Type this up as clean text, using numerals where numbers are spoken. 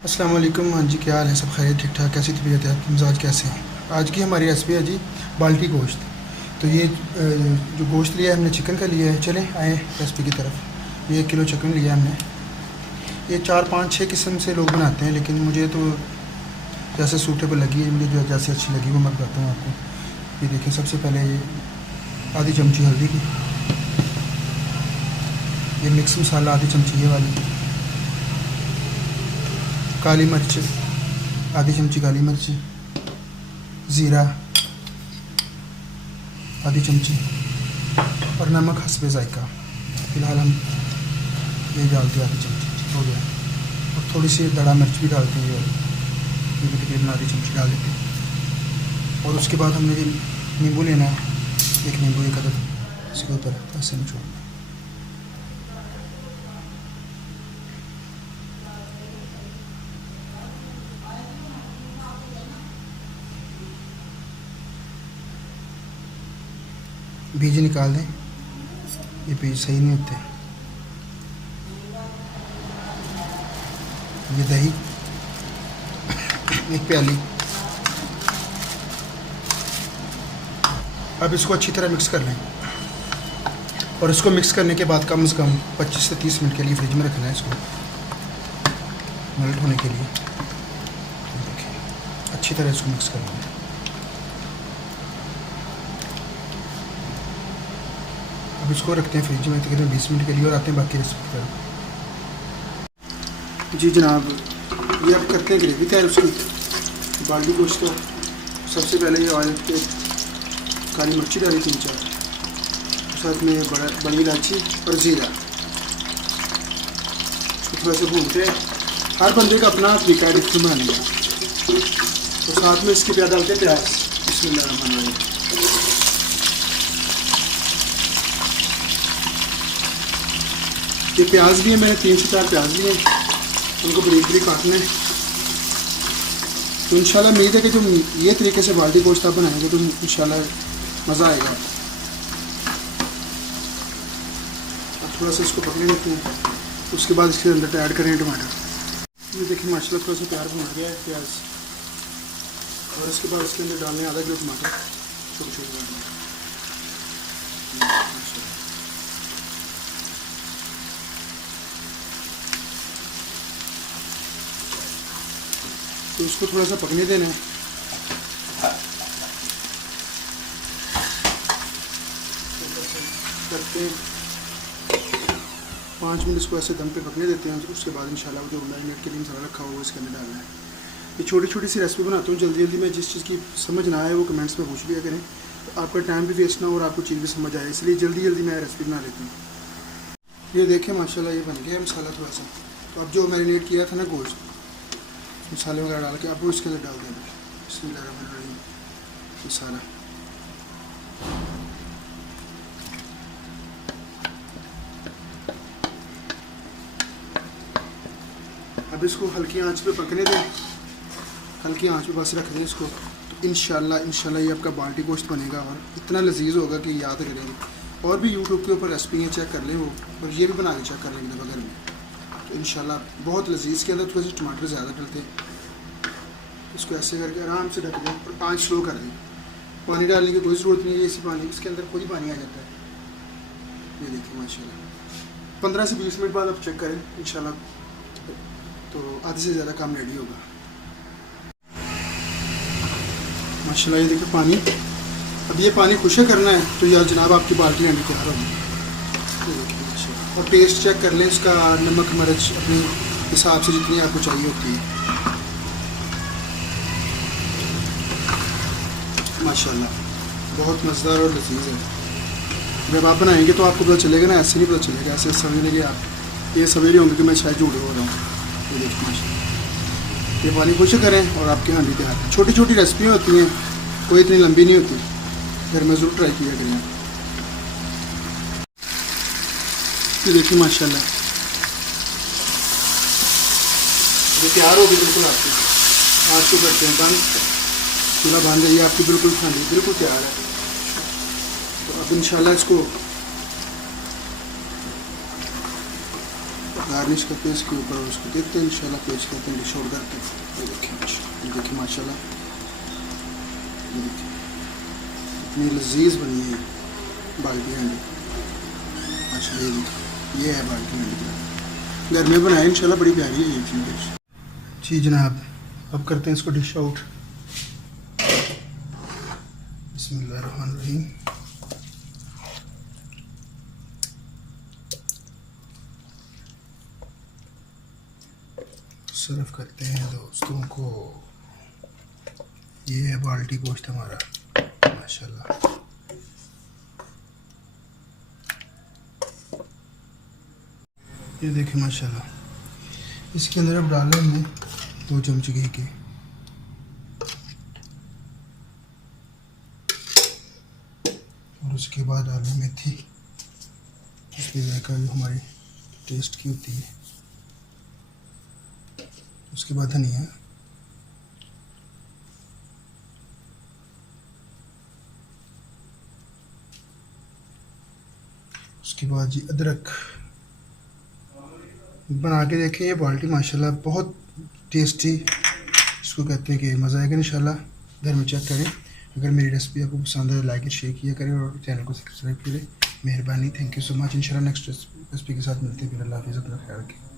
अस्सलाम वालेकुम। हाँ जी, क्या हाल है? सब खैर ठीक ठाक? कैसी तबीयत है आपकी? मिजाज कैसे हैं? आज की हमारी रेसिपी है जी बाल्टी गोश्त। तो ये जो गोश्त लिया है हमने चिकन का लिया है। चलें आए रेसिपी की तरफ। ये 1 किलो चिकन लिया हमने। ये 4 5 6 किस्म से लोग बनाते हैं, लेकिन मुझे तो जैसे सूटेबल लगी है, मुझे जो जैसे अच्छी लगी वो मैं बताता हूँ आपको। ये देखें, सबसे पहले ये आधी चमची हल्दी की, ये मिक्स मसाला आधी चमची ये वाली, काली मिर्च आधी चमची काली मिर्च, ज़ीरा आधी चमची और नमक हस्बे ज़ायका। फ़िलहाल हम ये डालते हैं आधी चमची, हो गया। और थोड़ी सी दड़ा मिर्च भी डालते हैं, ये भी तकरीबन आधी चमची डाल देते हैं। और उसके बाद हमने ये नींबू लेना है, एक नींबू एक अदद, इसके ऊपर ऐसे निचोड़ना है। बीज निकाल दें, ये बीज सही नहीं होते। ये दही एक प्याली। अब इसको अच्छी तरह मिक्स कर लें, और इसको मिक्स करने के बाद कम से कम 25 से 30 मिनट के लिए फ्रिज में रखना है, इसको मेल्ट होने के लिए। देखिए अच्छी तरह इसको मिक्स कर लें। अब इसको रखते हैं फ्रिज में तकरीबन 20 मिनट के लिए, और आते हैं बाकी रेसिपी पर। जी जनाब, ये अब करते हैं ग्रेवी तैयार उसकी। बाल्टी गोश्त को सबसे पहले ये ऑयल पे काली मिर्ची डाली 3 4, साथ में बड़ी इलायची और ज़ीरा। इसको थोड़ा सा भूनते हैं। हर बंदे का अपना तरीका है डिफरेंट बनाने का। तो साथ में इसके प्याज डालते हैं प्याज। बिस्मिल्लाहिर्रहमानिर्रहीम। ये प्याज भी है, मैंने 3 से 4 प्याज लिए हैं, उनको बारीक बारीक काटना है। तो इंशाल्लाह उम्मीद है कि जो ये तरीके से बाल्टी गोश्त आप बनाएंगे तो इंशाल्लाह मज़ा आएगा। अब थोड़ा सा इसको पकने देते हैं, उसके बाद इसके अंदर ऐड करें टमाटर। ये देखिए माशाल्लाह थोड़ा सा प्याज भुन गया है प्याज, और इसके बाद इसके अंदर डालने आधा किलो टमाटर छोटे छोटे डालने। तो उसको थोड़ा सा पकने देना है। करते हैं 5 मिनट इसको ऐसे दम पे पकने देते हैं। उसके बाद इंशाल्लाह जो मैरिनेट के लिए मसाला रखा हुआ है इसके अंदर डालना है। ये छोटी छोटी सी रेसिपी बनाता हूँ जल्दी जल्दी में, जिस चीज़ की समझ ना आए वो कमेंट्स में पूछ लिया करें, तो आपका टाइम भी वेस्ट ना हो और आपको चीज़ भी समझ आए, इसलिए जल्दी जल्दी मैं रेसिपी बना लेती हूँ। ये देखें माशाल्लाह ये बन गया मसाला थोड़ा सा। तो अब जो मैरिनेट किया था ना गोश्त, मसाले वगैरह डाल के अब वो इसके अंदर डाल देना। बिस्मिल्लाहिर्रहमानिर्रहीम। मसाला अब इसको हल्की आंच पे पकने दें, हल्की आंच पे बस रख दें इसको। तो इंशाल्लाह ये आपका बाल्टी गोश्त बनेगा और इतना लजीज होगा कि याद करेंगे। और भी यूट्यूब के ऊपर रेसिपी चेक कर लें वो, और ये भी बना के चेक कर लेंगे बगैर में। तो इंशाल्लाह बहुत लजीज। के अंदर थोड़े से टमाटर ज़्यादा डलते हैं। इसको ऐसे करके आराम से ढक दें और आँच स्लो कर दें। पानी डालने की कोई ज़रूरत नहीं है, इसी पानी इसके अंदर कोई पानी आ जाता है। ये देखिए माशाल्लाह 15 से 20 मिनट बाद आप चेक करें इंशाल्लाह, तो आधे से ज़्यादा काम रेडी होगा माशाल्लाह। ये देखिए पानी, अब ये पानी खुशक करना है तो यार जनाब आपकी बाल्टी हांडी तैयार होगी। ये देखिए माशाल्लाह। और टेस्ट चेक कर लें इसका, नमक मिर्च अपने हिसाब से जितनी आपको चाहिए होती है माशाल्लाह। बहुत मज़ेदार और लजीज है। जब आप बनाएंगे तो आपको पता चलेगा ना, ऐसे नहीं पता चलेगा, ऐसे समझने आप ये समझ रहे होंगे कि मैं शायद झूठ बोल रहा हूँ। ये देखिए माशाल्लाह। ये पानी खुश करें और आपकी हांडी तैयार है। छोटी छोटी रेसिपियाँ होती हैं, कोई इतनी लंबी नहीं होती। घर में ज़रूर ट्राई किया करें। ये देखिए माशाल्लाह ये तैयार होगी बिल्कुल आपकी। आज को करते हैं बंद, चूल्हा बंद है। ये आपकी बिल्कुल हांडी बिल्कुल तैयार है। तो अब इंशाल्लाह इसको गार्निश करते हैं इसके ऊपर और उसको देते हैं इंशाल्लाह, फिर उसके बाद डिश आउट करते हैं। ये देखिए माशाल्लाह, ये देखिए इतनी लजीज बनी है बाल्टी हांडी माशाल्लाह। ये देखिए ये है बाल्टी हांडी, घर में बनाए इंशाल्लाह, बड़ी प्यारी है ये चीज़। जी जनाब, अब करते हैं इसको डिश आउट। बिस्मिल्लाहिर्रहमानिर्रहीम। सर्व करते हैं दोस्तों को। ये है बाल्टी गोश्त हमारा माशाल्लाह। ये देखें माशाल्लाह, इसके अंदर अब डालें हमने 2 चमचे घी के, और उसके बाद डालें मेथी, इसकी जायका जो हमारी टेस्ट की होती है। उसके बाद धनिया, उसके बाद जी अदरक। बना के देखें ये बाल्टी माशाल्लाह बहुत टेस्टी, इसको कहते हैं कि मज़ा आएगा इंशाल्लाह। घर में चेक करें। अगर मेरी रेसिपी आपको पसंद है लाइक शेयर किया करें और चैनल को सब्सक्राइब करें। मेहरबानी, थैंक यू सो मच। इंशाल्लाह नेक्स्ट रेसिपी के साथ मिलते हैं फिर। अल्लाह हाफ़िज़, अपना ख्याल रखें।